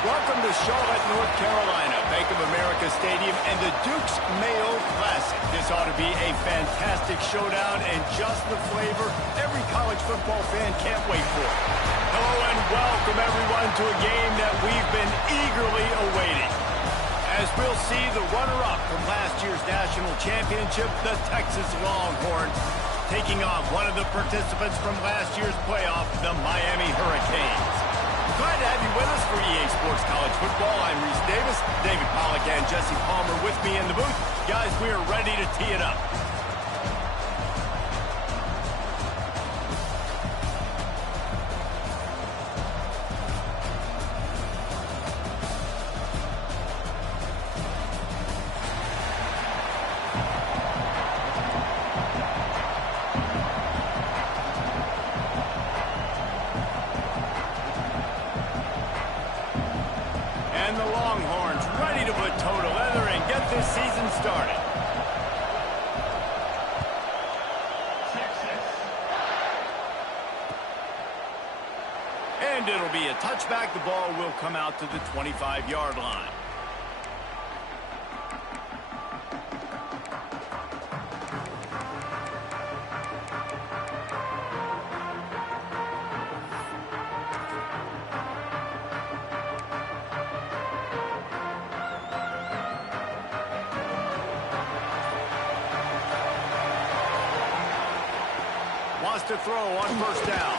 Welcome to Charlotte, North Carolina, Bank of America Stadium, and the Duke's Mayo Classic. This ought to be a fantastic showdown and just the flavor every college football fan can't wait for. Hello and welcome, everyone, to a game that we've been eagerly awaiting. As we'll see the runner-up from last year's national championship, the Texas Longhorns, taking on one of the participants from last year's playoff, the Miami Hurricanes. Glad to have you with us for EA Sports College Football. I'm Reese Davis, David Pollack and Jesse Palmer with me in the booth. Guys, we are ready to tee it up. And the Longhorns ready to put toe to leather and get this season started. And it'll be a touchback. The ball will come out to the 25-yard line. Wants to throw on first down.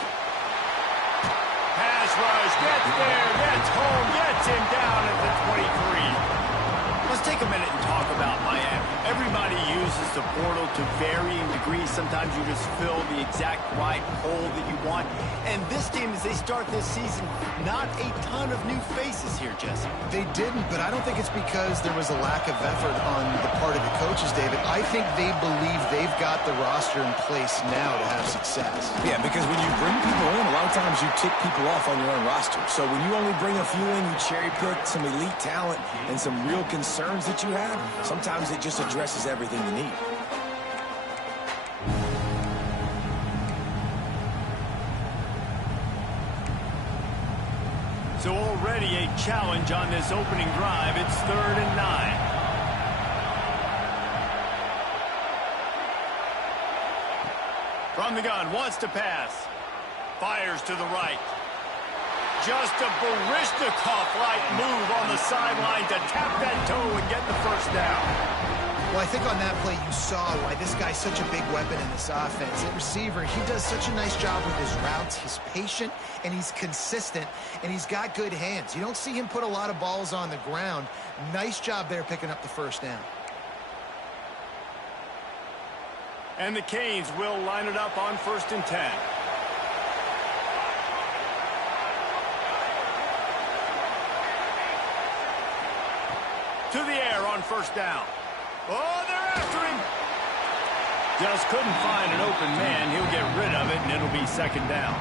Pass rush, gets there, gets home, gets him down at the 23. Let's take a minute and talk about Miami. Everybody uses the portal to varying degrees. Sometimes you just fill the exact right hole that you want. And this team, as they start this season, not a ton of new faces here, Jesse. They didn't, but I don't think it's because there was a lack of effort on the part of the coaches, David. I think they believe they've got the roster in place now to have success. Yeah, because when you bring people in, a lot of times you tick people off on your own roster. So when you only bring a few in, you cherry pick some elite talent and some real concerns that you have, sometimes it just addresses everything you need. So already a challenge on this opening drive. It's 3rd and 9. From the gun, wants to pass. Fires to the right. Just a Barishnikov-like move on the sideline to tap that toe and get the first down. Well, I think on that play you saw why this guy's such a big weapon in this offense. At receiver, he does such a nice job with his routes. He's patient, and he's consistent, and he's got good hands. You don't see him put a lot of balls on the ground. Nice job there picking up the first down. And the Canes will line it up on 1st and 10. To the air on first down. Oh, they're after him. Just couldn't find an open man. He'll get rid of it, and it'll be 2nd down.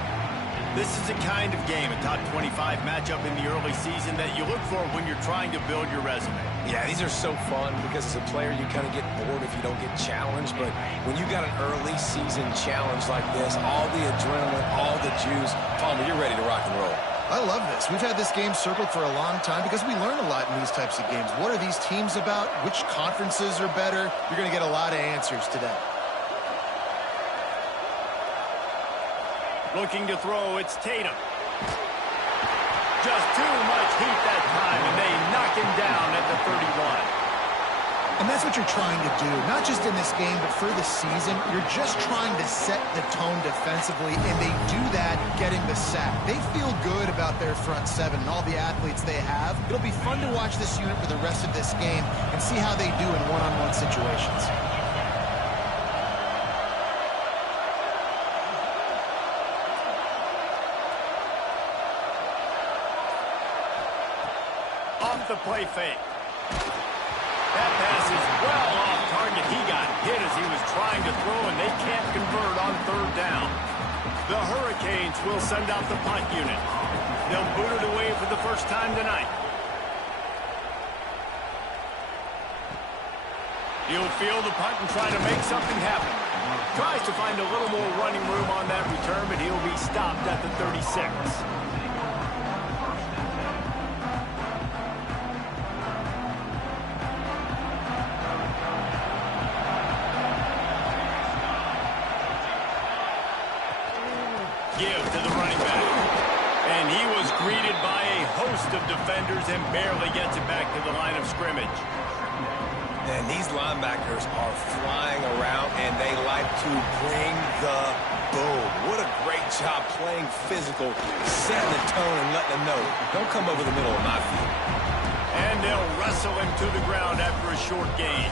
This is a kind of game, a top 25 matchup in the early season that you look for when you're trying to build your resume. Yeah, these are so fun because as a player, you kind of get bored if you don't get challenged. But when you got an early season challenge like this, all the adrenaline, all the juice, Palmer, you're ready to rock and roll. I love this. We've had this game circled for a long time because we learn a lot in these types of games. What are these teams about? Which conferences are better? You're going to get a lot of answers today. Looking to throw, it's Tatum. Just too much heat that time, and they knock him down at the 31. And that's what you're trying to do, not just in this game, but for the season. You're just trying to set the tone defensively, and they do that getting the sack. They feel good about their front seven and all the athletes they have. It'll be fun to watch this unit for the rest of this game and see how they do in one-on-one situations. Off the play fake. That hit as he was trying to throw, and they can't convert on third down. The Hurricanes will send out the punt unit. They'll boot it away for the first time tonight. He'll field the punt and try to make something happen. Tries to find a little more running room on that return, but he'll be stopped at the 36. Give to the running back. And he was greeted by a host of defenders and barely gets it back to the line of scrimmage. And these linebackers are flying around, and they like to bring the boom. What a great job playing physical, setting the tone and letting them know, don't come over the middle of my field. And they'll wrestle him to the ground after a short gain.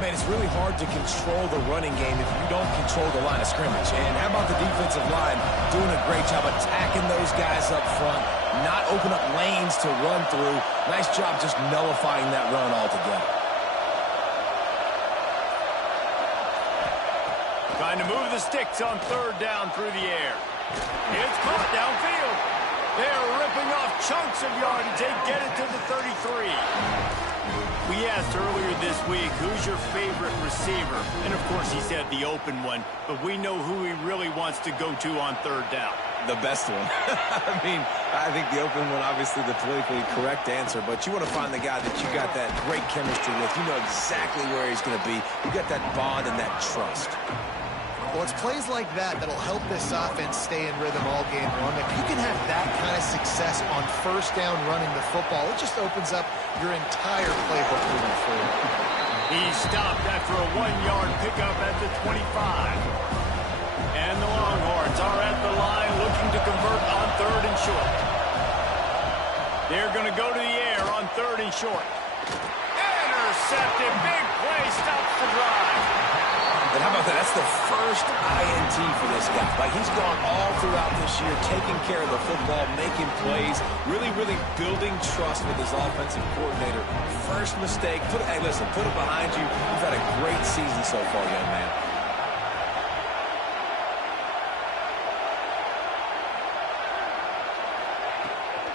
Man, it's really hard to control the running game if you don't control the line of scrimmage. And how about the defensive line doing a great job attacking those guys up front, not open up lanes to run through. Nice job just nullifying that run altogether. Trying to move the sticks on third down through the air. It's caught downfield. They're ripping off chunks of yardage. They get it to the 33. We asked earlier this week, who's your favorite receiver? And, of course, he said the open one. But we know who he really wants to go to on third down. The best one. I mean, I think the open one, obviously the politically correct answer. But you want to find the guy that you got that great chemistry with. You know exactly where he's going to be. You got that bond and that trust. Well, it's plays like that that'll help this offense stay in rhythm all game long. If you can have that kind of success on first down running the football, it just opens up your entire playbook moving forward. He's stopped after a 1-yard pickup at the 25. And the Longhorns are at the line looking to convert on third and short. They're going to go to the air on third and short. Intercepted. Big play. Stops the drive. And how about that? That's the first INT for this guy. Like, he's gone all throughout this year, taking care of the football, making plays, really, really building trust with his offensive coordinator. First mistake. Hey, listen, put it behind you. You've had a great season so far, young man.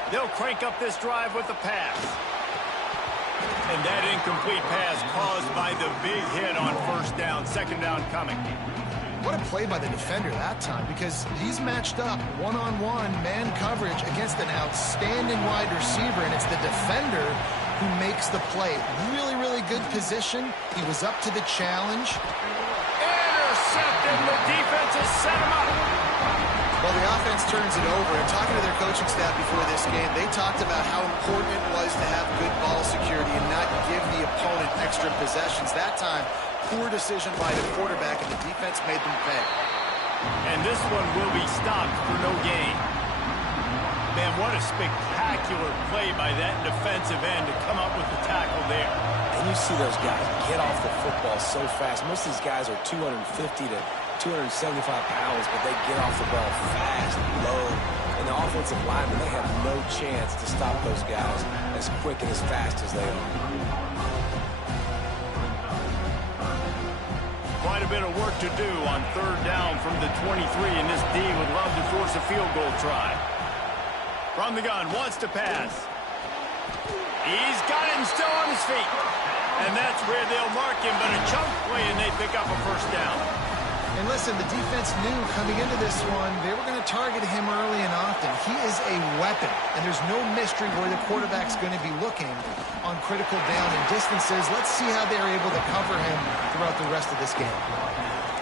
They'll crank up this drive with the pass. And that incomplete pass caused by the big hit on first down, second down coming. What a play by the defender that time, because he's matched up one-on-one man coverage against an outstanding wide receiver, and it's the defender who makes the play. Really, really good position. He was up to the challenge. Intercepted. The defense has set him up. Well, the offense turns it over, and talking to their coaching staff before this game, they talked about how important it was to have good ball security and not give the opponent extra possessions. That time, poor decision by the quarterback, and the defense made them pay. And this one will be stopped for no gain. Man, what a spectacular play by that defensive end to come up with the tackle there. And you see those guys get off the football so fast. Most of these guys are 250 to 275 pounds, but they get off the ball fast, low. And the offensive linemen, they have no chance to stop those guys as quick and as fast as they are. Quite a bit of work to do on third down from the 23, and this D would love to force a field goal try. From the gun, wants to pass. He's got it and still on his feet. And that's where they'll mark him, but a chunk play, and they pick up a first down. And listen, the defense knew coming into this one, they were going to target him early and often. He is a weapon, and there's no mystery where the quarterback's going to be looking on critical down and distances. Let's see how they're able to cover him throughout the rest of this game.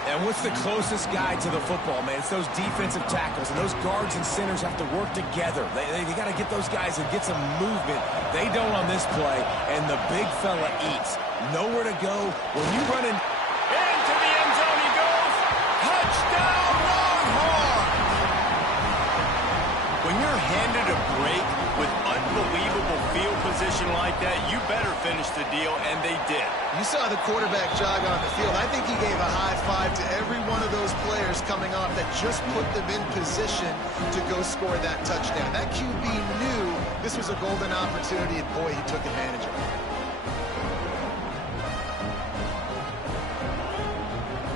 And what's the closest guy to the football, man? It's those defensive tackles, and those guards and centers have to work together. They got to get those guys and get some movement. They don't on this play, and the big fella eats. Nowhere to go. When you run in... Into the end zone he goes. Touchdown, Longhorn! When you're handed a break with unbelievable field position like that, you better finish the deal, and they did. You saw the quarterback jog on the field. I think he gave a high five to every one of those players coming off that just put them in position to go score that touchdown. That QB knew this was a golden opportunity, and boy, he took advantage of it.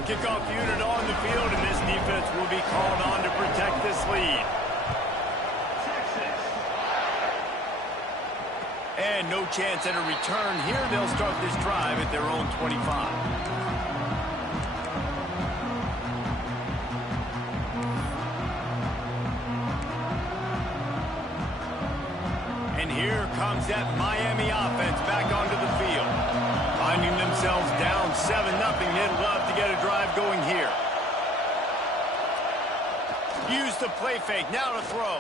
Kickoff unit on the field, and this defense will be called on to protect this lead. And no chance at a return here. They'll start this drive at their own 25. And here comes that Miami offense back onto the field. Finding themselves down 7-0. They'd love to get a drive going here. Use the play fake. Now to throw.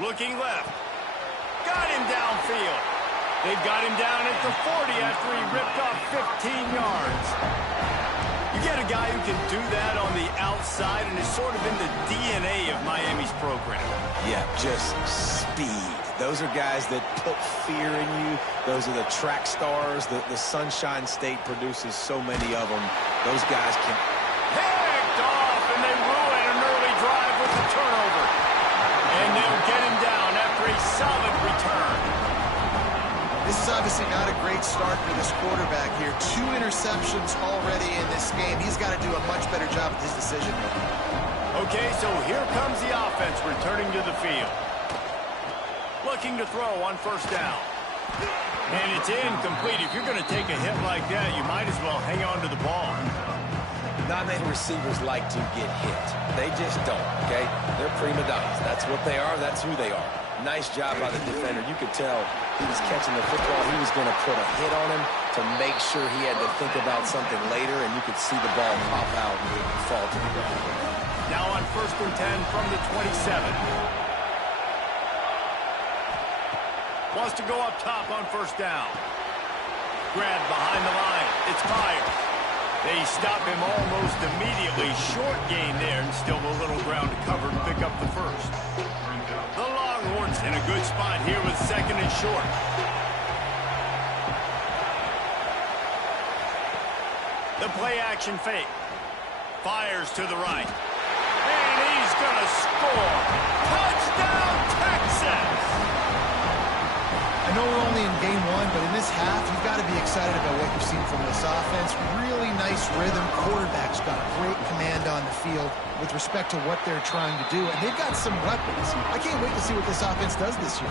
Looking left. Got him downfield. They've got him down at the 40 after he ripped off 15 yards. You get a guy who can do that on the outside, and is sort of in the DNA of Miami's program. Yeah, just speed. Those are guys that put fear in you. Those are the track stars. The Sunshine State produces so many of them. Those guys can... Picked off, and they ruin an early drive with the turnover. And they'll get him down after a solid return. This is obviously not a great start for this quarterback here. 2 interceptions already in this game. He's got to do a much better job with his decision making. Okay, so here comes the offense returning to the field. Looking to throw on first down. And it's incomplete. If you're going to take a hit like that, you might as well hang on to the ball. Not many receivers like to get hit. They just don't, okay? They're prima donnas. That's what they are. That's who they are. Nice job by the defender. You could tell he was catching the football. He was going to put a hit on him to make sure he had to think about something later, and you could see the ball pop out and fall to the ground. Now on 1st and 10 from the 27. Wants to go up top on first down. Grabbed behind the line. It's fired. They stop him almost immediately. Short gain there, and still a little ground to cover to pick up the first. The Longhorns in a good spot here with 2nd and short. The play action fake. Fires to the right. And he's going to score. Touchdown, Texas! I know we're only in game 1, but in this half, you've got to be excited about what you've seen from this offense. Really nice rhythm. Quarterback's got great command on the field with respect to what they're trying to do, and they've got some weapons. I can't wait to see what this offense does this year.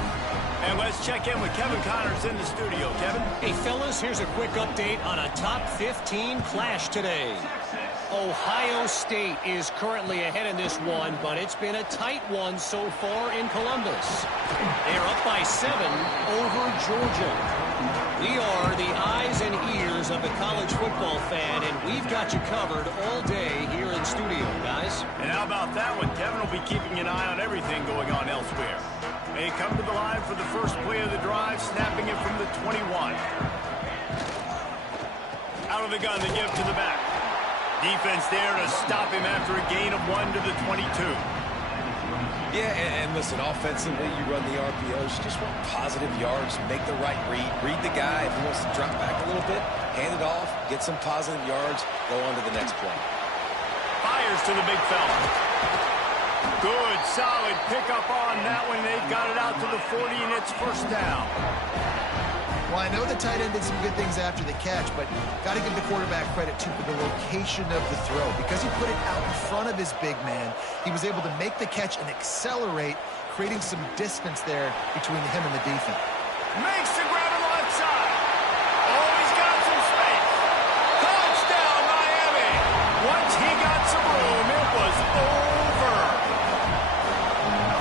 And let's check in with Kevin Connors in the studio. Kevin? Hey, fellas, here's a quick update on a top 15 clash today. Ohio State is currently ahead in this one, but it's been a tight one so far in Columbus. They're up by 7 over Georgia. We are the eyes and ears of the college football fan, and we've got you covered all day here in studio, guys. And how about that one? Kevin will be keeping an eye on everything going on elsewhere. They come to the line for the first play of the drive, snapping it from the 21. Out of the gun, they give to the back. Defense there to stop him after a gain of 1 to the 22. Yeah, and listen, offensively, you run the RPOs. You just want positive yards, make the right read. Read the guy. If he wants to drop back a little bit, hand it off, get some positive yards, go on to the next play. Fires to the big fella. Good, solid pickup on that one. They've got it out to the 40, and it's first down. Well, I know the tight end did some good things after the catch, but got to give the quarterback credit, too, for the location of the throw. Because he put it out in front of his big man, he was able to make the catch and accelerate, creating some distance there between him and the defense. Makes the grab on the left side. Oh, he's got some space. Touchdown, Miami. Once he got some room, it was over.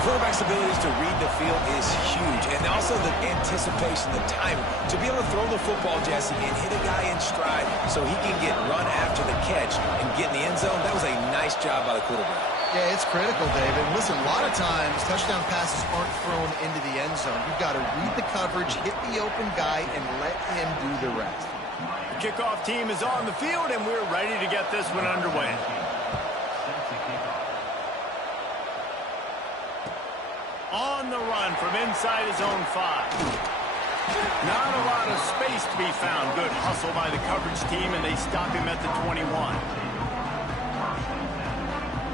Quarterback's abilities to read the field is huge, and also the anticipation, the timing. To be able to throw the football, Jesse, and hit a guy in stride so he can get run after the catch and get in the end zone, that was a nice job by the quarterback. Yeah, it's critical, David. Listen, a lot of times, touchdown passes aren't thrown into the end zone. You've got to read the coverage, hit the open guy, and let him do the rest. The kickoff team is on the field, and we're ready to get this one underway. On the run from inside his own 5. Not a lot of space to be found. Good hustle by the coverage team, and they stop him at the 21.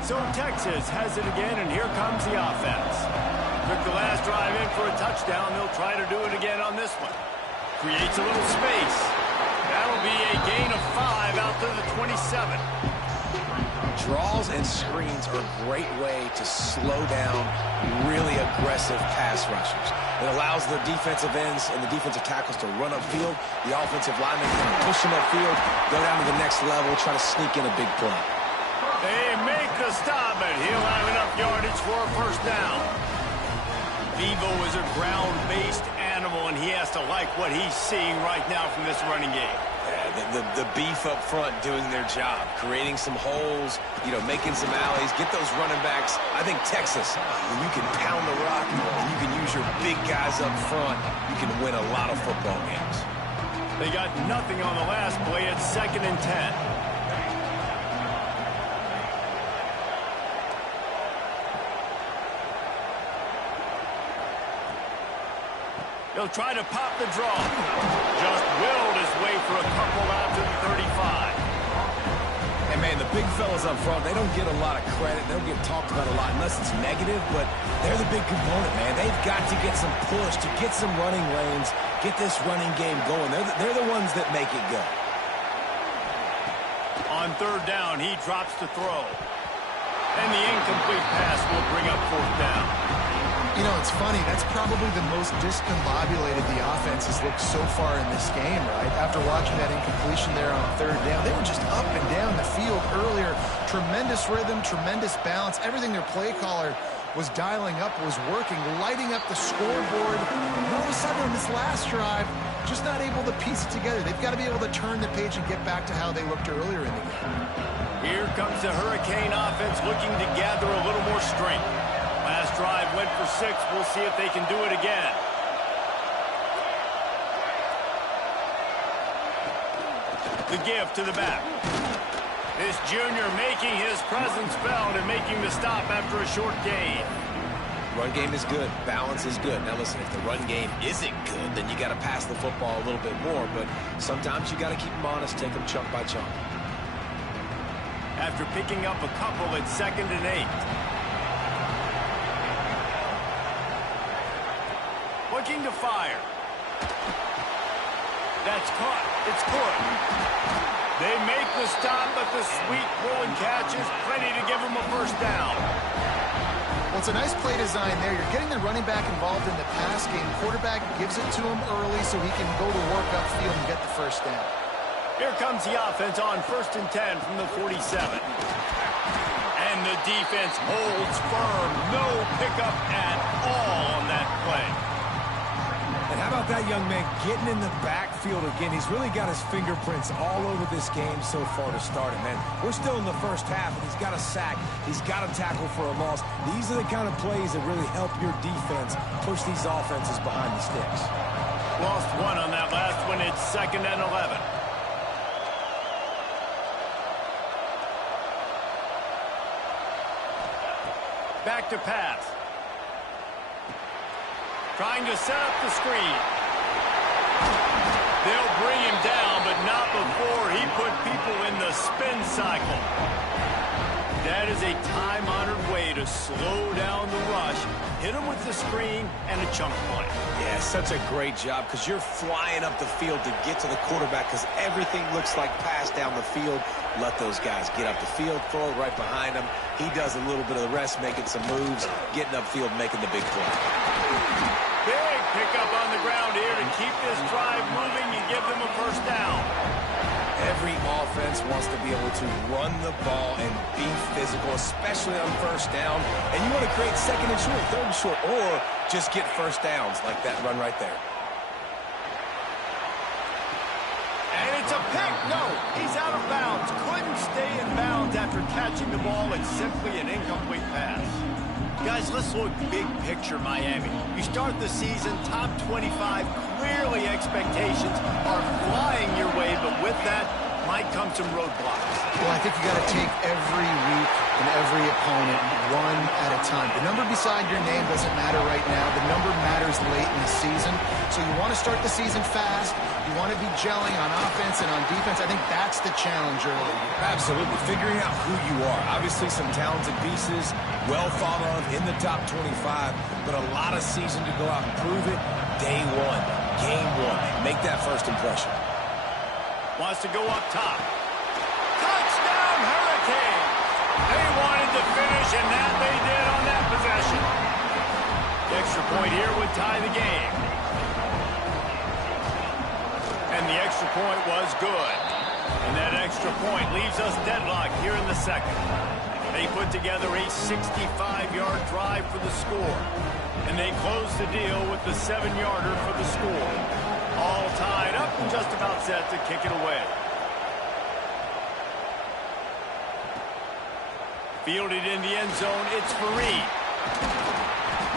So Texas has it again, and here comes the offense. Took the last drive in for a touchdown. They'll try to do it again on this one. Creates a little space. That'll be a gain of 5 out to the 27. Draws and screens are a great way to slow down really aggressive pass rushers. It allows the defensive ends and the defensive tackles to run upfield. The offensive linemen can push them upfield, go down to the next level, try to sneak in a big play. They make the stop, and he'll have enough yardage for a first down. Bevo is a ground-based animal, and he has to like what he's seeing right now from this running game. The beef up front doing their job, creating some holes, making some alleys, get those running backs. I think Texas, when you can pound the rock and you can use your big guys up front, you can win a lot of football games. They got nothing on the last play. It's 2nd and 10. He'll try to pop the draw. Just willed his way for a couple out to the 35. And, man, the big fellas up front, they don't get a lot of credit. They don't get talked about a lot unless it's negative, but they're the big component, man. They've got to get some push, to get some running lanes, get this running game going. They're the ones that make it go. On 3rd down, he drops to throw. And the incomplete pass will bring up 4th down. It's funny. That's probably the most discombobulated the offense has looked so far in this game, right? After watching that incompletion there on 3rd down, they were just up and down the field earlier. Tremendous rhythm, tremendous balance. Everything their play caller was dialing up was working, lighting up the scoreboard. And all of a sudden on this last drive, just not able to piece it together. They've got to be able to turn the page and get back to how they looked earlier in the game. Here comes the Hurricane offense looking to gather a little more strength. Last drive went for 6. We'll see if they can do it again. The give to the back. This junior making his presence felt and making the stop after a short gain. Run game is good. Balance is good. Now, listen, if the run game isn't good, then you got to pass the football a little bit more. But sometimes you got to keep them honest, take them chunk by chunk. After picking up a couple at 2nd and 8. Looking to fire. That's caught. It's good. They make the stop, but the sweet rolling catch is plenty to give them a first down. Well, it's a nice play design there. You're getting the running back involved in the pass game. Quarterback gives it to him early so he can go to work upfield and get the first down. Here comes the offense on 1st and 10 from the 47. And the defense holds firm. No pickup at all on that play. And how about that young man getting in the backfield again? He's really got his fingerprints all over this game so far to start it, man. We're still in the first half, and he's got a sack. He's got a tackle for a loss. These are the kind of plays that really help your defense push these offenses behind the sticks. Lost 1 on that last one. It's 2nd and 11. Back to pass. Trying to set up the screen. They'll bring him down, but not before he put people in the spin cycle. That is a time-honored way to slow down the rush, hit him with the screen, and a chunk play. Yeah, such a great job because you're flying up the field to get to the quarterback because everything looks like pass down the field. Let those guys get up the field, throw it right behind him. He does a little bit of the rest, making some moves, getting upfield, making the big play. Big pickup on the ground here to keep this drive moving and give them a first down. Every offense wants to be able to run the ball and be physical, especially on 1st down. And you want to create 2nd and short, 3rd and short, or just get first downs like that run right there. And it's a pick. No, he's out of bounds. Couldn't stay in bounds after catching the ball. It's simply an incomplete pass. Guys, let's look big picture Miami. You start the season top 25. Clearly expectations are flying your way, but with that might come some roadblocks. Well, I think you got to take every week and every opponent one at a time. The number beside your name doesn't matter right now. The number matters late in the season. So you want to start the season fast. You want to be gelling on offense and on defense. I think that's the challenge early. Absolutely. Figuring out who you are. Obviously some talented pieces, well thought of in the top 25, but a lot of season to go out and prove it. Day 1, game 1. Make that first impression. Wants to go up top. Touchdown! came. They wanted to finish, and that they did on that possession. The extra point here would tie the game. And the extra point was good. And that extra point leaves us deadlocked here in the second. They put together a 65-yard drive for the score. And they close the deal with the 7-yarder for the score. All tied up and just about set to kick it away. Fielded in the end zone, it's Fareed.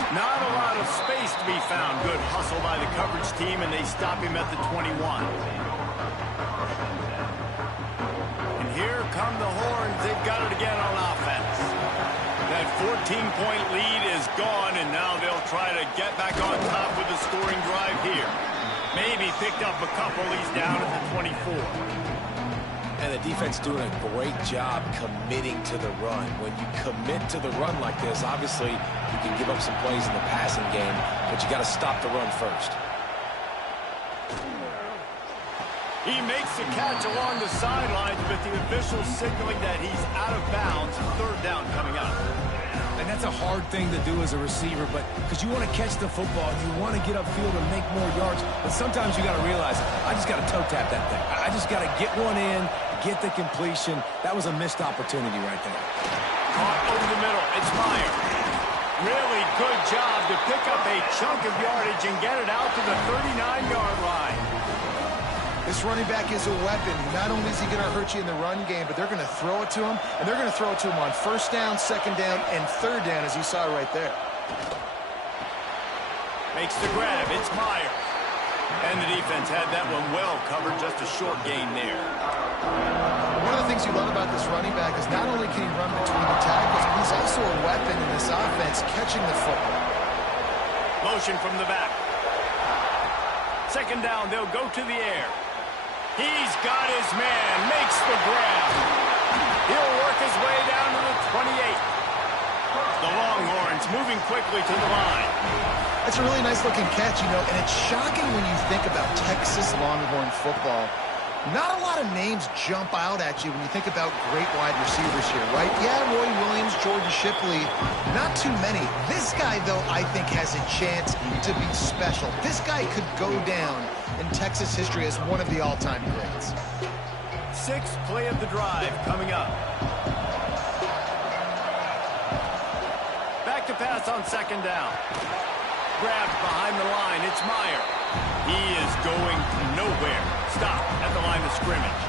Not a lot of space to be found. Good hustle by the coverage team, and they stop him at the 21. And here come the Horns. They've got it again on offense. That 14-point lead is gone, and now they'll try to get back on top with a scoring drive here. Maybe picked up a couple. He's down at the 24. And the defense doing a great job committing to the run. When you commit to the run like this, obviously you can give up some plays in the passing game, but you got to stop the run first. He makes the catch along the sidelines, but the official signaling that he's out of bounds. Third down coming up. And that's a hard thing to do as a receiver, but because you want to catch the football, you want to get upfield and make more yards, but sometimes you got to realize, I just got to toe tap that thing. I just got to get one in, get the completion. That was a missed opportunity right there. Caught over the middle. It's Meyer. Really good job to pick up a chunk of yardage and get it out to the 39-yard line. This running back is a weapon. Not only is he going to hurt you in the run game, but they're going to throw it to him, and they're going to throw it to him on first down, second down, and third down, as you saw right there. Makes the grab. It's Meyer. And the defense had that one well covered. Just a short gain there. One of the things you love about this running back is not only can he run between the tackles, but he's also a weapon in this offense, catching the football. Motion from the back. Second down, they'll go to the air. He's got his man, makes the grab. He'll work his way down to the 28. The Longhorns moving quickly to the line. That's a really nice-looking catch, you know, and it's shocking when you think about Texas Longhorn football. Not a lot of names jump out at you when you think about great wide receivers here, right? Yeah, Roy Williams, Jordan Shipley, not too many. This guy, though, I think has a chance to be special. This guy could go down in Texas history as one of the all-time greats. Sixth play of the drive coming up. Back to pass on second down. Grabbed behind the line. It's Meyer. He is going nowhere. Stop at the line of scrimmage.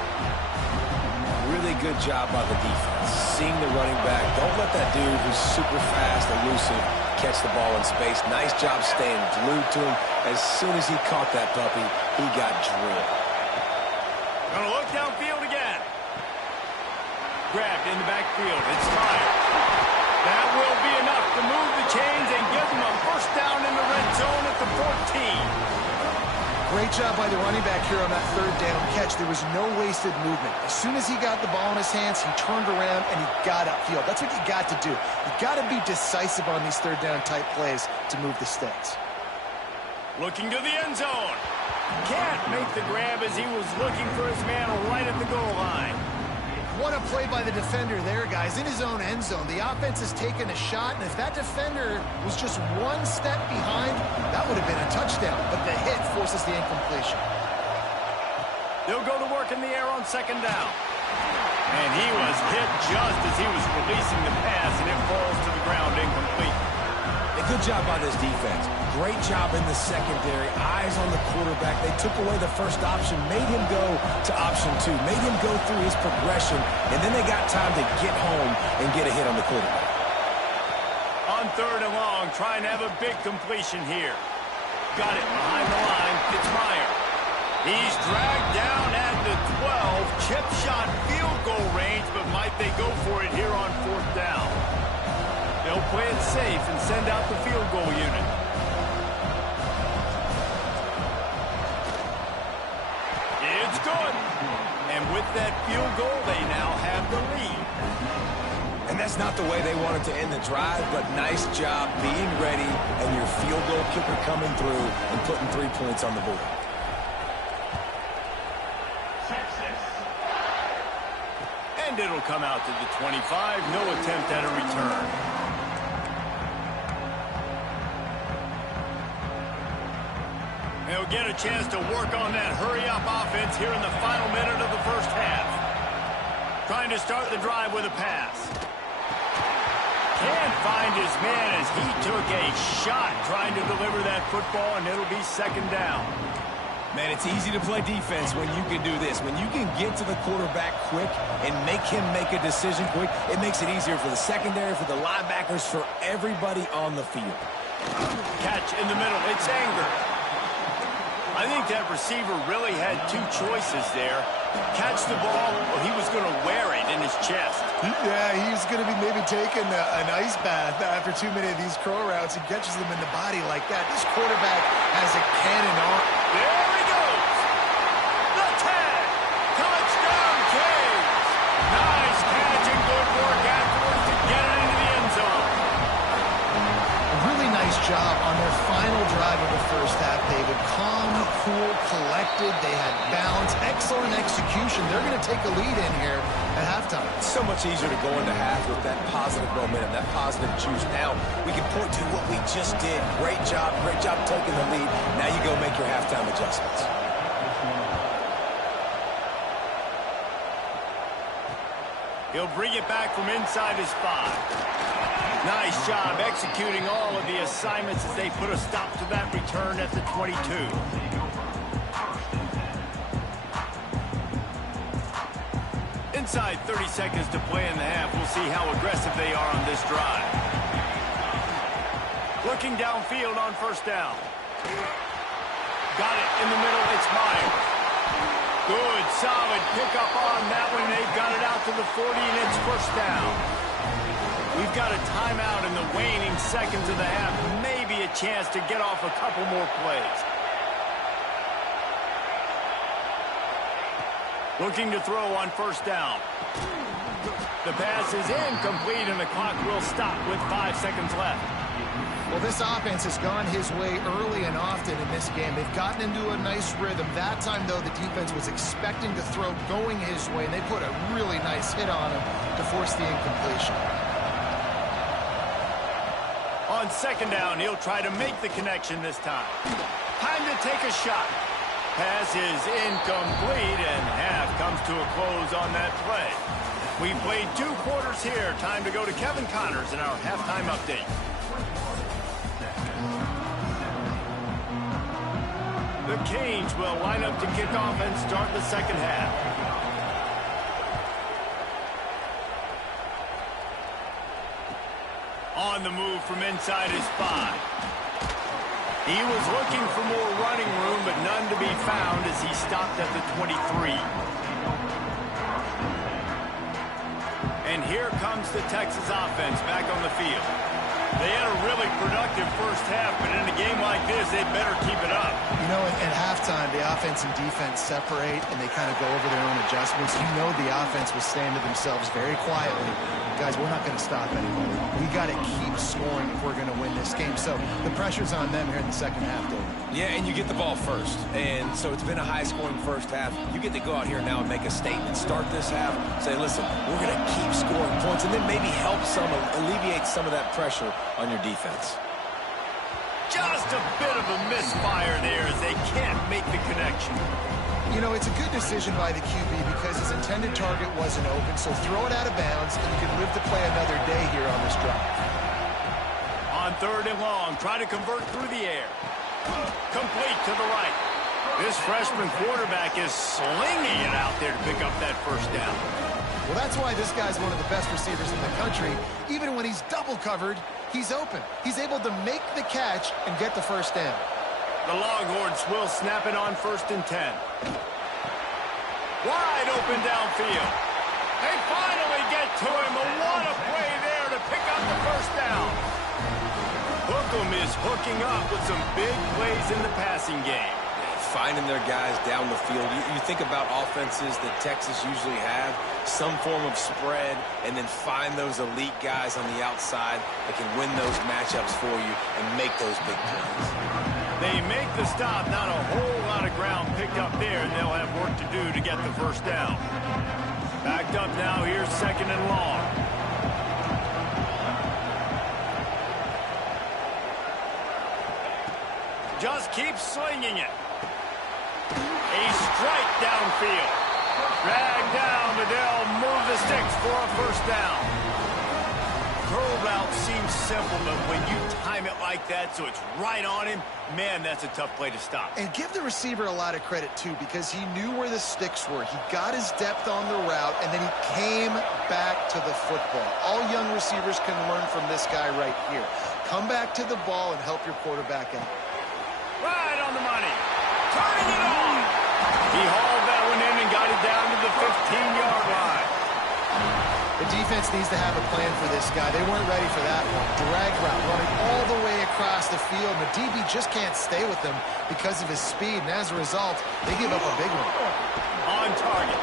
Really good job by the defense. Seeing the running back. Don't let that dude who's super fast, elusive, catch the ball in space. Nice job staying glued to him. As soon as he caught that puppy, he got drilled. Gonna look downfield again. Grabbed in the backfield. It's Meyer. That will be enough to move the chains and give them a first down in the red zone at the 14. Great job by the running back here on that third down catch. There was no wasted movement. As soon as he got the ball in his hands, he turned around and he got upfield. That's what you got to do. You got to be decisive on these third down type plays to move the stakes. Looking to the end zone. Can't make the grab as he was looking for his man right at the goal line. What a play by the defender there, guys. In his own end zone, the offense has taken a shot, and if that defender was just one step behind, that would have been a touchdown, but the hit forces the incompletion. They'll go to work in the air on second down. And he was hit just as he was releasing the pass, and it falls to the ground incomplete. A good job by this defense. Great job in the secondary. Eyes on the quarterback. They took away the first option, made him go to option 2, made him go through his progression, and then they got time to get home and get a hit on the quarterback. On third and long, trying to have a big completion here. Got it behind the line. It's Meyer. He's dragged down at the 12. Chip shot field goal range, but might they go for it here on fourth down? They'll play it safe and send out the field goal unit. It's good. And with that field goal, they now have the lead. And that's not the way they wanted to end the drive, but nice job being ready and your field goal kicker coming through and putting 3 points on the board. And And it'll come out to the 25. No attempt at a return. They'll get a chance to work on that hurry-up offense here in the final minute of the first half. Trying to start the drive with a pass. Can't find his man as he took a shot trying to deliver that football, and it'll be second down. Man, it's easy to play defense when you can do this. When you can get to the quarterback quick and make him make a decision quick, it makes it easier for the secondary, for the linebackers, for everybody on the field. Catch in the middle. It's Anger. I think that receiver really had two choices there. Catch the ball, or he was going to wear it in his chest. Yeah, he's going to be maybe taking an ice bath after too many of these crow routes. He catches them in the body like that. This quarterback has a cannon on. There he goes. The tag. Touchdown, Canes. Nice catch and good work afterwards to get it into the end zone. A really nice job on their final drive of the first half, David. Calm, cool, collected. They had balance. Excellent execution. They're going to take a lead in here at halftime. It's so much easier to go into half with that positive momentum, that positive juice. Now we can point to what we just did. Great job taking the lead. Now you go make your halftime adjustments. He'll bring it back from inside his 5. Nice job executing all of the assignments as they put a stop to that return at the 22. Inside 30 seconds to play in the half. We'll see how aggressive they are on this drive. Looking downfield on first down. Got it in the middle. It's Myers. Good, solid pickup on that one. They've got it out to the 40, and it's first down. We've got a timeout in the waning seconds of the half. Maybe a chance to get off a couple more plays. Looking to throw on first down. The pass is incomplete, and the clock will stop with 5 seconds left. Well, this offense has gone his way early and often in this game. They've gotten into a nice rhythm. That time, though, the defense was expecting to throw going his way, and they put a really nice hit on him to force the incompletion. On second down, he'll try to make the connection this time. Time to take a shot. Pass is incomplete, and half comes to a close on that play. We played 2 quarters here. Time to go to Kevin Connors in our halftime update. The Canes will line up to kick off and start the second half. On the move from inside his 5. He was looking for more running room, but none to be found as he stopped at the 23. And here comes the Texas offense back on the field. They had a really productive first half, but in a game like this, they better keep it up. You know, at halftime, the offense and defense separate, and they kind of go over their own adjustments. You know the offense was saying to themselves very quietly, guys, we're not going to stop anybody. We got to keep scoring if we're going to win this game. So the pressure's on them here in the second half, David. Yeah, and you get the ball first. And so it's been a high-scoring first half. You get to go out here now and make a statement. Start this half. Say, listen, we're going to keep scoring points and then maybe help alleviate some of that pressure on your defense. Just a bit of a misfire there as they can't make the connection. You know, it's a good decision by the QB because his intended target wasn't open, so throw it out of bounds, and you can live to play another day here on this drive. On third and long, try to convert through the air. Complete to the right. This freshman quarterback is slinging it out there to pick up that first down. Well, that's why this guy's one of the best receivers in the country. Even when he's double covered, he's open. He's able to make the catch and get the first down. The Longhorns will snap it on 1st and 10. Wide open downfield. They finally get to him. What a play there to pick up the first down. Hookem is hooking up with some big plays in the passing game. Finding their guys down the field. You think about offenses that Texas usually have, some form of spread, and then find those elite guys on the outside that can win those matchups for you and make those big plays. They make the stop, not a whole lot of ground picked up there, and they'll have work to do to get the first down. Backed up now, here's 2nd and long. Just keep slinging it. A strike downfield. Drag down, but they'll move the sticks for a 1st down. Curl route seems simple, but when you time it like that so it's right on him, man, that's a tough play to stop. And give the receiver a lot of credit, too, because he knew where the sticks were. He got his depth on the route, and then he came back to the football. All young receivers can learn from this guy right here. Come back to the ball and help your quarterback out. Right on the money. Turning it on. He hauled that one in and got it down to the 15-yard line. The defense needs to have a plan for this guy. They weren't ready for that one. Drag route running all the way across the field. And the DB just can't stay with them because of his speed. And as a result, they give up a big one. On target.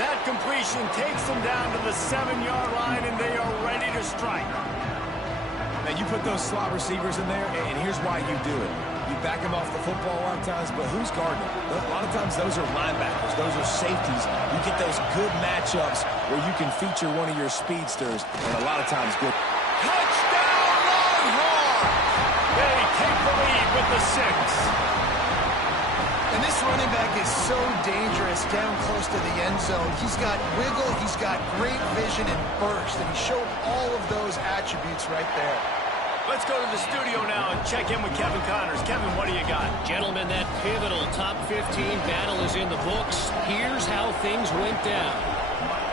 That completion takes them down to the 7-yard line, and they are ready to strike. Now, you put those slot receivers in there, and here's why you do it. You back them off the football a lot of times, but who's guarding them? A lot of times those are linebackers. Those are safeties. You get those good matchups where you can feature one of your speedsters, and a lot of times good. Touchdown, Longhorn! They take the lead with the 6. And this running back is so dangerous down close to the end zone. He's got wiggle, he's got great vision and burst, and he showed all of those attributes right there. Let's go to the studio now and check in with Kevin Connors. Kevin, what do you got? Gentlemen, that pivotal top 15 battle is in the books. Here's how things went down.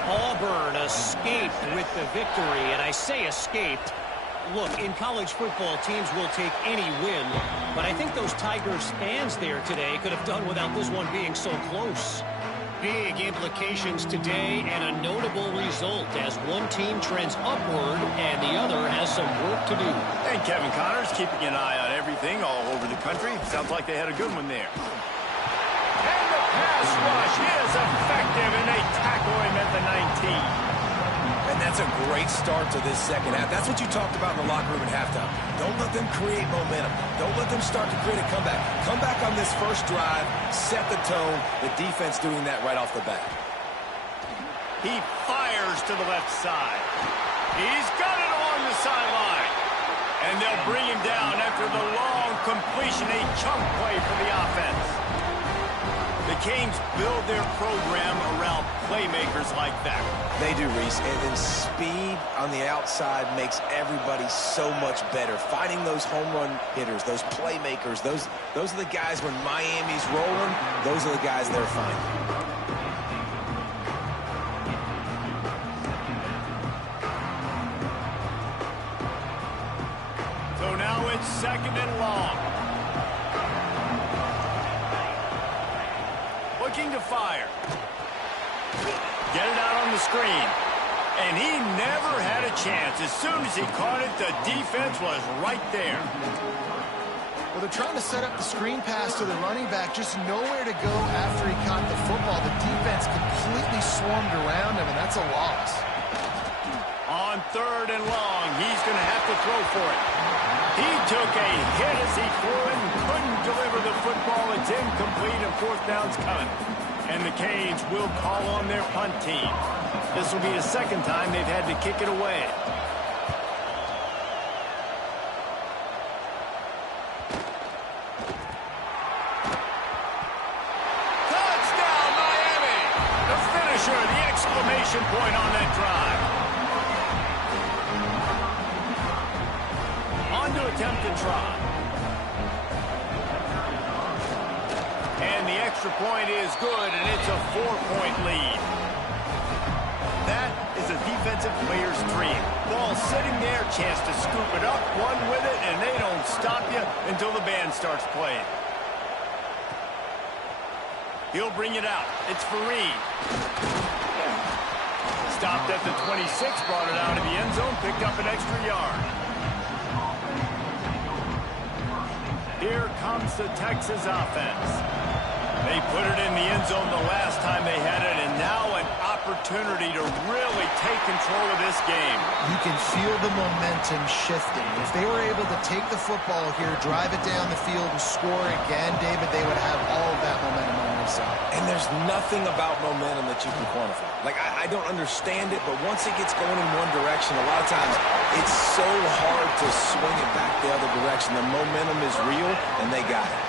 Auburn escaped with the victory, and I say escaped. Look, in college football, teams will take any win, but I think those Tigers fans there today could have done without this one being so close. Big implications today and a notable result as one team trends upward and the other has some work to do. And Kevin Connors keeping an eye on everything all over the country. Sounds like they had a good one there. And the pass rush is effective, and they tackle him at the 19. And that's a great start to this 2nd half. That's what you talked about in the locker room at halftime. Don't let them create momentum. Don't let them start to create a comeback. Come back on this first drive, set the tone. The defense doing that right off the bat. He fires to the left side. He's got it along the sideline. And they'll bring him down after the long completion, a chunk play for the offense. The Canes build their program around playmakers like that. They do, Reese. And then speed on the outside makes everybody so much better. Finding those home run hitters, those playmakers, those are the guys when Miami's rolling, those are the guys they're finding. So now it's 2nd and long. Looking to fire. Get it out on the screen. And he never had a chance. As soon as he caught it, the defense was right there. Well, they're trying to set up the screen pass to the running back, just nowhere to go after he caught the football. The defense completely swarmed around him, and that's a loss. On 3rd and long, he's going to have to throw for it. He took a hit as he threw it and couldn't deliver the football. It's incomplete and 4th down's coming. And the Canes will call on their punt team. This will be the 2nd time they've had to kick it away. Touchdown, Miami! The finisher, the exclamation point on that drive. On to attempt to try. And the extra point is good, and it's a 4-point lead. That is a defensive player's dream. Ball sitting there, chance to scoop it up, run with it, and they don't stop you until the band starts playing. He'll bring it out. It's Fareed. Stopped at the 26, brought it out of the end zone, picked up an extra yard. Here comes the Texas offense. They put it in the end zone the last time they had it, and now an opportunity to really take control of this game. You can feel the momentum shifting. If they were able to take the football here, drive it down the field, and score again, David, they would have all of that momentum on their side. And there's nothing about momentum that you can quantify. Like, I don't understand it, but once it gets going in one direction, a lot of times it's so hard to swing it back the other direction. The momentum is real, and they got it.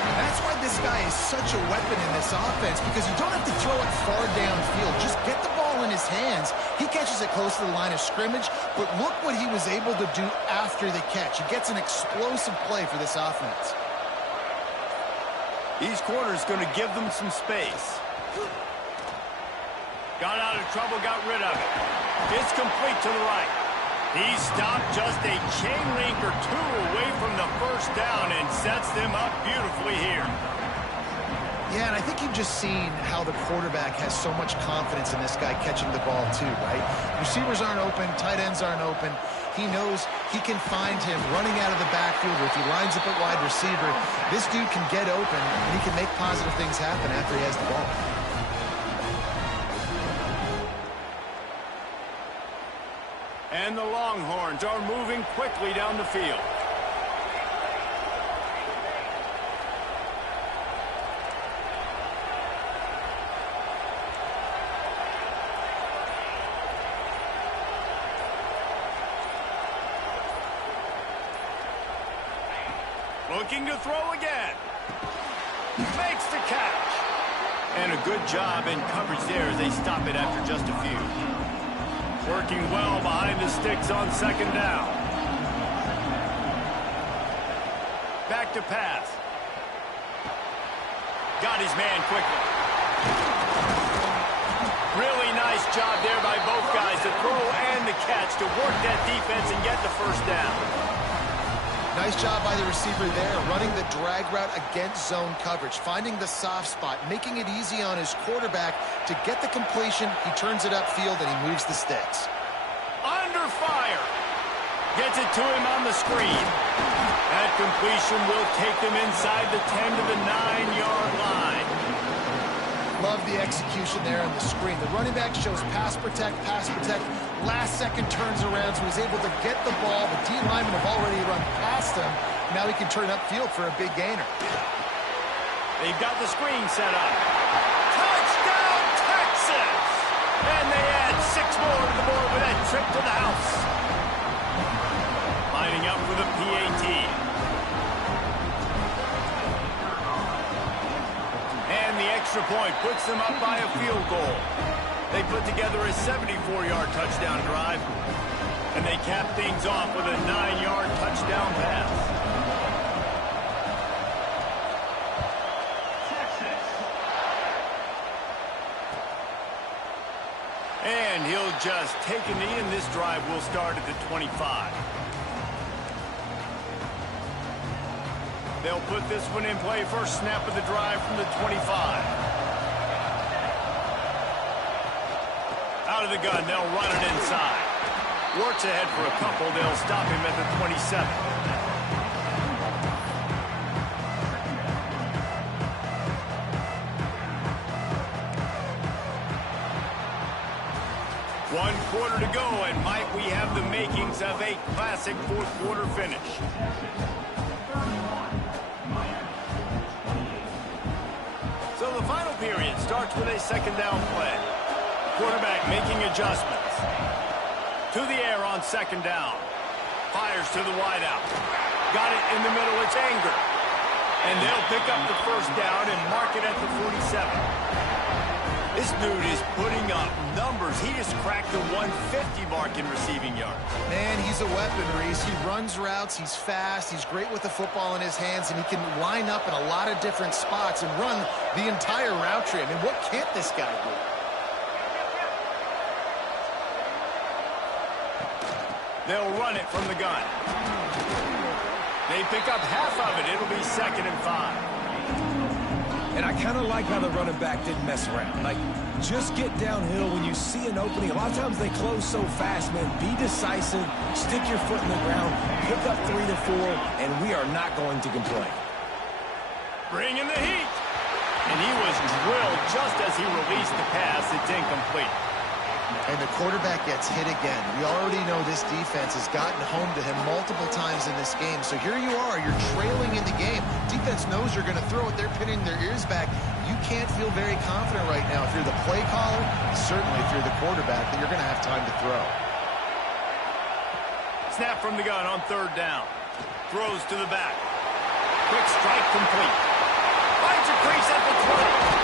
That's why this guy is such a weapon in this offense, because you don't have to throw it far downfield. Just get the ball in his hands. He catches it close to the line of scrimmage, but look what he was able to do after the catch. He gets an explosive play for this offense. These corners going to give them some space. Got out of trouble, got rid of it. It's complete to the right. He stopped just a chain link or two away from the first down and sets them up beautifully here. Yeah, and I think you've just seen how the quarterback has so much confidence in this guy catching the ball too, right? Receivers aren't open, tight ends aren't open. He knows he can find him running out of the backfield, or if he lines up at wide receiver, this dude can get open and he can make positive things happen after he has the ball. And the Longhorns are moving quickly down the field. Looking to throw again. Makes the catch. And a good job in coverage there as they stop it after just a few. Working well behind the sticks on second down. Back to pass. Got his man quickly. Really nice job there by both guys, the throw and the catch, to work that defense and get the first down. Nice job by the receiver there, running the drag route against zone coverage, finding the soft spot, making it easy on his quarterback to get the completion. He turns it upfield and he moves the sticks. Under fire. Gets it to him on the screen. That completion will take them inside the 10 to the 9-yard line. Love the execution there on the screen. The running back shows pass protect, pass protect. Last second turns around, so he's able to get the ball. The D linemen have already run past him. Now he can turn upfield for a big gainer. They've got the screen set up. Touchdown, Texas! And they add 6 more to the board with that trip to the house. Lining up for the PAT. And the extra point puts them up by a field goal. They put together a 74-yard touchdown drive, and they cap things off with a 9-yard touchdown pass. And he'll just take a knee, and this drive will start at the 25. They'll put this one in play, first snap of the drive from the 25. Out of the gun, they'll run it inside. Works ahead for a couple, they'll stop him at the 27. One quarter to go, and might we have the makings of a classic fourth quarter finish. So the final period starts with a second down play. Quarterback making adjustments. To the air on second down. Fires to the wideout. Got it in the middle, it's Anger. And they'll pick up the first down and mark it at the 47. This dude is putting up numbers. He just cracked the 150 mark in receiving yards. Man, he's a weapon, Reese. He runs routes, he's fast, he's great with the football in his hands, and he can line up in a lot of different spots and run the entire route tree. I mean, what can't this guy do? They'll run it from the gun. They pick up half of it. It'll be 2nd and 5. And I kind of like how the running back didn't mess around. Like, just get downhill when you see an opening. A lot of times they close so fast, man. Be decisive, stick your foot in the ground, pick up 3 to 4, and we are not going to complain. Bringing the heat. And he was drilled just as he released the pass. It's incomplete. And the quarterback gets hit again. We already know this defense has gotten home to him multiple times in this game. So here you are, you're trailing in the game. Defense knows you're going to throw it. They're pinning their ears back. You can't feel very confident right now if you're the play caller, certainly if you're the quarterback, that you're going to have time to throw. Snap from the gun on third down. Throws to the back. Quick strike complete. Finds a crease at the 20.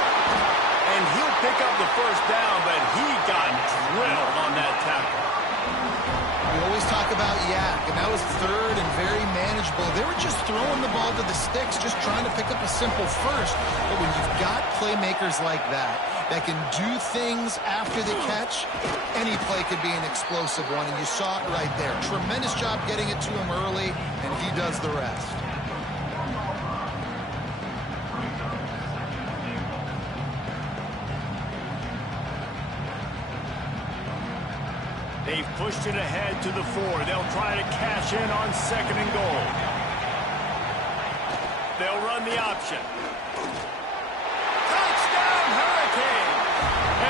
And he'll pick up the first down, but he got drilled on that tackle. We always talk about yak, and that was third and very manageable. They were just throwing the ball to the sticks, just trying to pick up a simple first. But when you've got playmakers like that can do things after the catch, any play could be an explosive one, and you saw it right there. Tremendous job getting it to him early, and he does the rest. They've pushed it ahead to the 4. They'll try to cash in on second and goal. They'll run the option. Touchdown, Hurricane!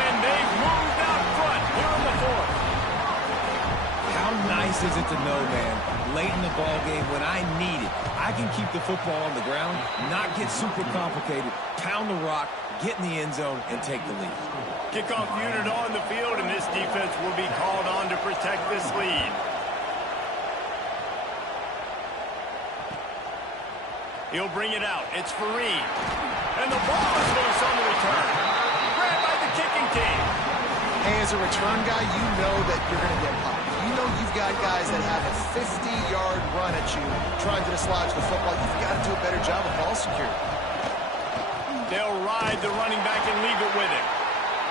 And they've moved out front here in the 4th. How nice is it to know, man, late in the ball game when I need it, I can keep the football on the ground, not get super complicated, pound the rock, get in the end zone, and take the lead. Kickoff unit on the field, and this defense will be called on to protect this lead. He'll bring it out. It's Fareed. And the ball is loose on the return. Grabbed by the kicking team. Hey, as a return guy, you know that you're going to get popped. You know you've got guys that have a 50-yard run at you trying to dislodge the football. You've got to do a better job of ball security. They'll ride the running back and leave it with him.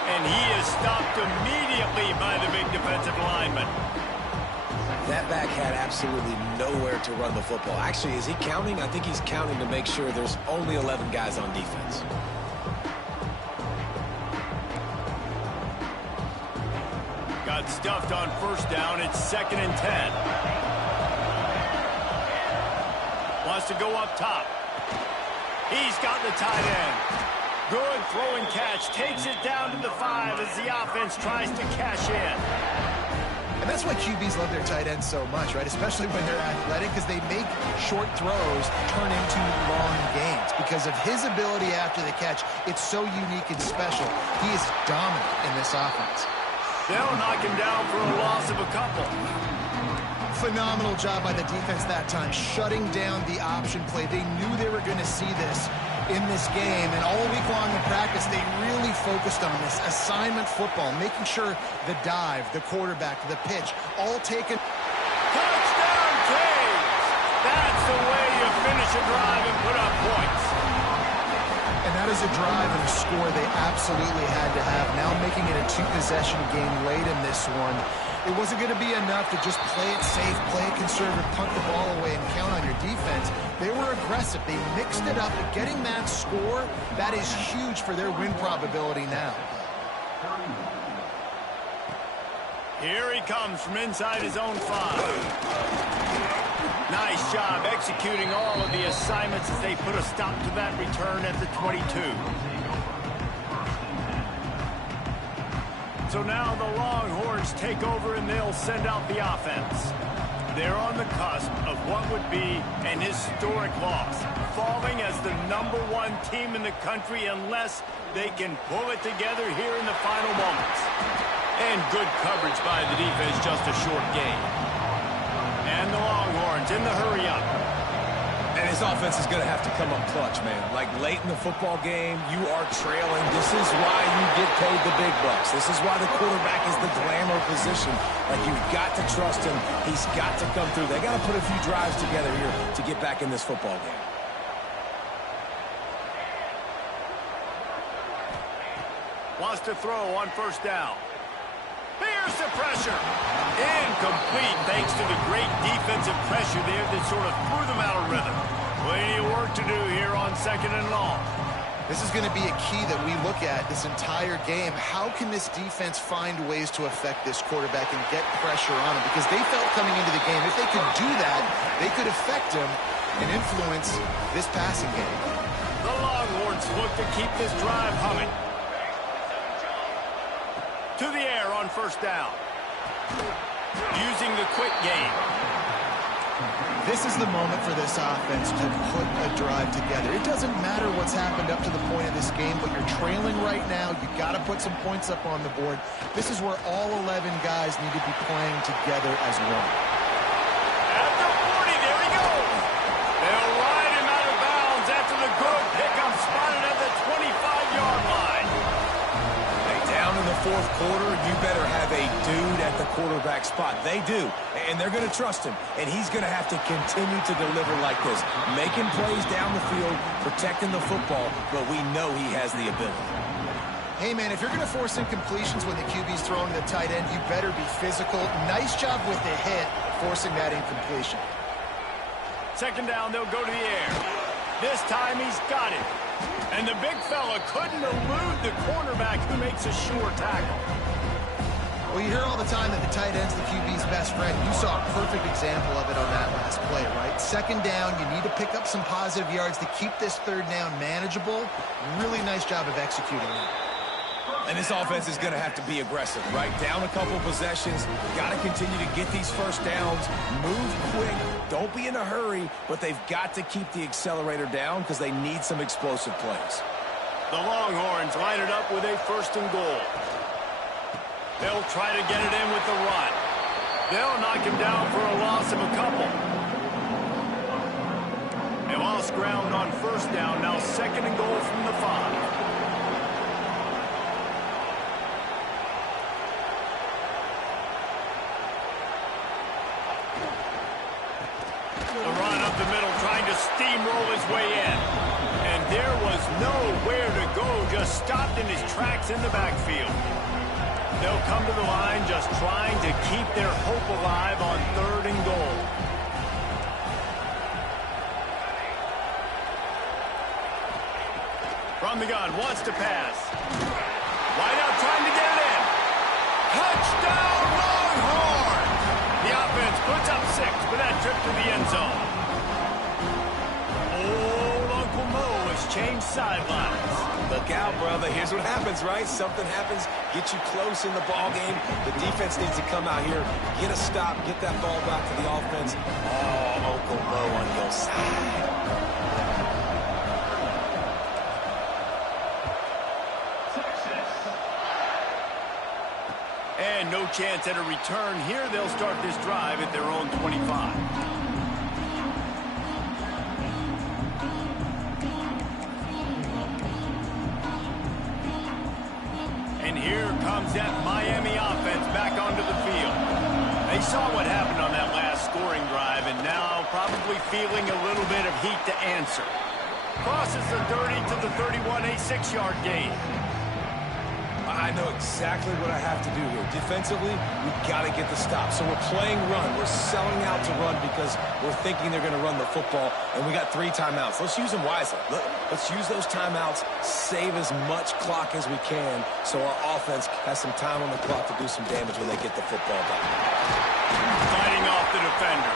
And he is stopped immediately by the big defensive lineman. That back had absolutely nowhere to run the football. Actually, is he counting? I think he's counting to make sure there's only 11 guys on defense. Got stuffed on first down. It's 2nd and 10. Wants to go up top. He's got the tight end. Good throw and catch. Takes it down to the 5 as the offense tries to cash in. And that's why QBs love their tight ends so much, right? Especially when they're athletic, because they make short throws turn into long gains. Because of his ability after the catch, it's so unique and special. He is dominant in this offense. They'll knock him down for a loss of a couple. Phenomenal job by the defense that time, shutting down the option play. They knew they were going to see this in this game, and all week long in practice, they really focused on this assignment football, making sure the dive, the quarterback, the pitch, all taken. Touchdown, Caves! That's the way you finish a drive and put up points. And that is a drive and a score they absolutely had to have. Now making it a 2-possession game late in this one. It wasn't going to be enough to just play it safe, play it conservative, punt the ball away, and count on your defense. They were aggressive. They mixed it up. But getting that score, that is huge for their win probability now. Here he comes from inside his own 5. Nice job executing all of the assignments as they put a stop to that return at the 22. So now the Longhorns take over and they'll send out the offense. They're on the cusp of what would be an historic loss, falling as the #1 team in the country unless they can pull it together here in the final moments. And good coverage by the defense, just a short gain. And the Longhorns in the hurry-up. And his offense is going to have to come up clutch, man. Like late in the football game, you are trailing. This is why you get paid the big bucks. This is why the quarterback is the glamour position. Like, you've got to trust him. He's got to come through. They got to put a few drives together here to get back in this football game. Wants to throw on first down. Here's the pressure. Incomplete thanks to the great defensive pressure there that sort of threw them out of rhythm. Plenty of work to do here on 2nd and long. This is going to be a key that we look at this entire game. How can this defense find ways to affect this quarterback and get pressure on him? Because they felt coming into the game, if they could do that, they could affect him and influence this passing game. The Longhorns look to keep this drive humming. To the air on first down. Using the quick game. This is the moment for this offense to put a drive together. It doesn't matter what's happened up to the point of this game, but you're trailing right now. You've got to put some points up on the board. This is where all 11 guys need to be playing together as one. After 40, there he goes. They'll ride him out of bounds after the good pickup spotted at the 25-yard line. Down in the fourth quarter, you better have a dude at the quarterback spot. They do, and they're going to trust him, and he's going to have to continue to deliver like this, making plays down the field, protecting the football, but we know he has the ability. Hey, man, if you're going to force incompletions when the QB's throwing to the tight end, you better be physical. Nice job with the hit, forcing that incompletion. Second down, they'll go to the air. This time he's got it. And the big fella couldn't elude the cornerback who makes a sure tackle. Well, you hear all the time that the tight end's the QB's best friend. You saw a perfect example of it on that last play, right? Second down, you need to pick up some positive yards to keep this third down manageable. Really nice job of executing that. And this offense is going to have to be aggressive, right? Down a couple possessions, got to continue to get these first downs, move quick, don't be in a hurry, but they've got to keep the accelerator down because they need some explosive plays. The Longhorns line it up with a first and goal. They'll try to get it in with the run. They'll knock him down for a loss of a couple. They lost ground on first down, now second and goal from the 5. The middle, trying to steamroll his way in. And there was nowhere to go, just stopped in his tracks in the backfield. They'll come to the line just trying to keep their hope alive on third and goal. From the gun, wants to pass. Wide out, trying to get it in. Touchdown, Longhorns! The offense puts up 6 for that trip to the end zone. Change sidelines. Look out, brother. Here's what happens, right? Something happens, get you close in the ball game. The defense needs to come out here, get a stop, get that ball back to the offense. Oh, Uncle Mo on your side. And no chance at a return here. They'll start this drive at their own 25. That Miami offense back onto the field. They saw what happened on that last scoring drive and now probably feeling a little bit of heat to answer. Crosses the 30 to the 31, a 6-yard gain. I know exactly what I have to do here. Defensively, we've got to get the stop. So we're playing run. We're selling out to run because we're thinking they're going to run the football, and we got 3 timeouts. Let's use them wisely. Let's use those timeouts, save as much clock as we can so our offense has some time on the clock to do some damage when they get the football back. Fighting off the defender.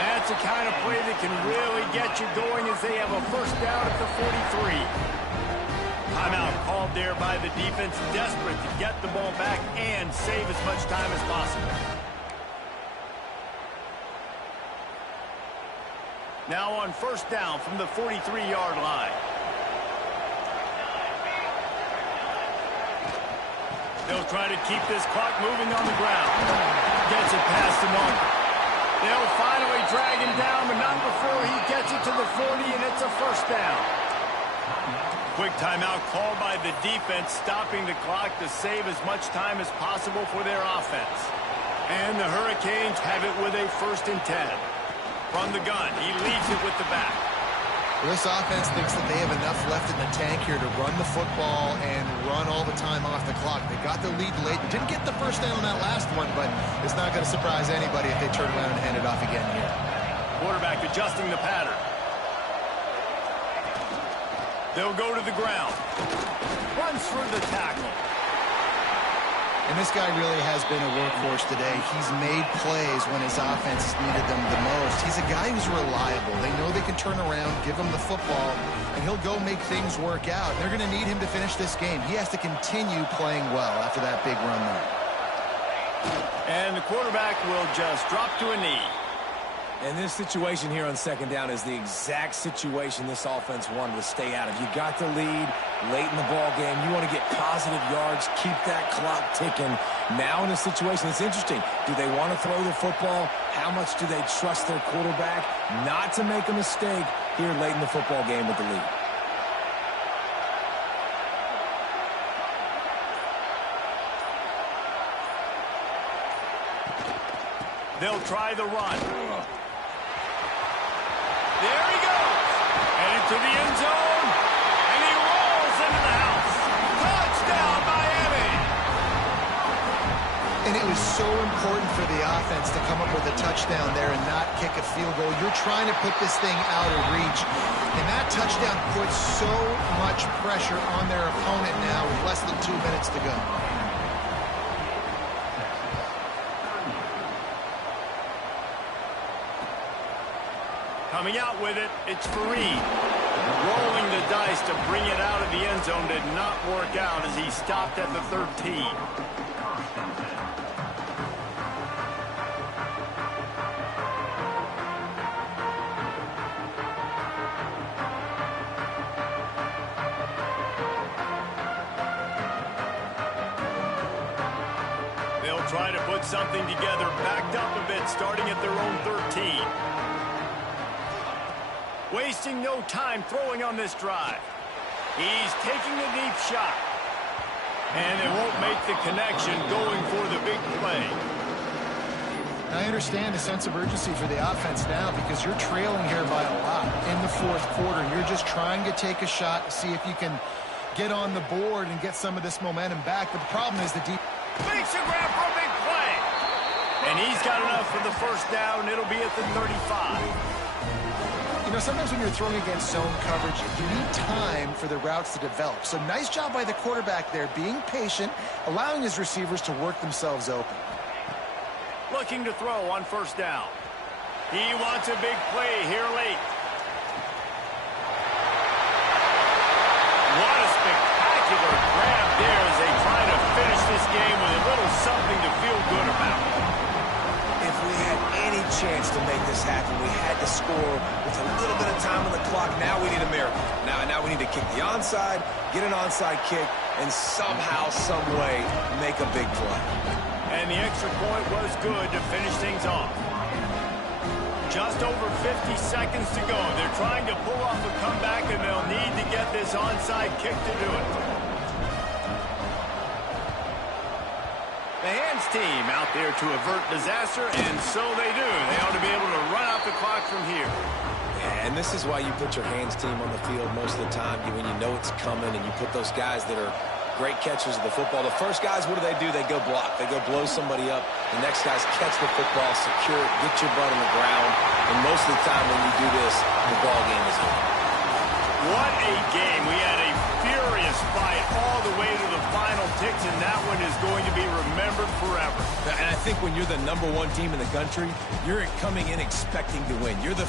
That's the kind of play that can really get you going as they have a first down at the 43. Timeout called there by the defense, desperate to get the ball back and save as much time as possible. Now on first down from the 43-yard line. They'll try to keep this clock moving on the ground. Gets it past the marker. They'll finally drag him down, but not before he gets it to the 40, and it's a first down. Quick timeout called by the defense, stopping the clock to save as much time as possible for their offense. And the Hurricanes have it with a first and 10. From the gun, he leads it with the back. Well, this offense thinks that they have enough left in the tank here to run the football and run all the time off the clock. They got the lead late. Didn't get the first down on that last one, but it's not going to surprise anybody if they turn around and hand it off again here. Quarterback adjusting the pattern. They'll go to the ground. Runs through the tackle. And this guy really has been a workhorse today. He's made plays when his offense needed them the most. He's a guy who's reliable. They know they can turn around, give him the football, and he'll go make things work out. They're going to need him to finish this game. He has to continue playing well after that big run there. And the quarterback will just drop to a knee. And this situation here on second down is the exact situation this offense wanted to stay out of. You got the lead late in the ball game. You want to get positive yards, keep that clock ticking. Now in a situation, it's interesting. Do they want to throw the football? How much do they trust their quarterback not to make a mistake here late in the football game with the lead? They'll try the run. There he goes. Headed to the end zone. And he rolls into the house. Touchdown, Miami. And it was so important for the offense to come up with a touchdown there and not kick a field goal. You're trying to put this thing out of reach. And that touchdown puts so much pressure on their opponent now with less than 2 minutes to go. Coming out with it, it's Fareed. Rolling the dice to bring it out of the end zone did not work out as he stopped at the 13. They'll try to put something together, backed up a bit, starting at their own 13. Wasting no time throwing on this drive. He's taking the deep shot. And they won't make the connection going for the big play. I understand the sense of urgency for the offense now because you're trailing here by a lot in the fourth quarter. You're just trying to take a shot to see if you can get on the board and get some of this momentum back. But the problem is the deep. Makes a grab for a big play. And he's got enough for the first down. It'll be at the 35. You know, sometimes when you're throwing against zone coverage, you need time for the routes to develop. So nice job by the quarterback there, being patient, allowing his receivers to work themselves open. Looking to throw on first down. He wants a big play here late. What a spectacular grab there as they try to finish this game with a little something to feel good about. If we had any chance to make this happen, we had to score with a little bit of time on the clock. Now we need a miracle. Now we need to kick the onside, get an onside kick, and somehow, some way, make a big play. And the extra point was good to finish things off. Just over 50 seconds to go. They're trying to pull off a comeback, and they'll need to get this onside kick to do it. The hands team out there to avert disaster, and so they do. They ought to be able to run out the clock from here. Yeah, and this is why you put your hands team on the field most of the time when you know it's coming, and you put those guys that are great catchers of the football. The first guys, what do? They go block. They go blow somebody up. The next guys catch the football, secure it, get your butt on the ground. And most of the time when you do this, the ball game is over. What a game. We had a furious fight all the way to the final ticks, and that one is going to be remembered forever. And I think when you're the #1 team in the country, you're coming in expecting to win. You're the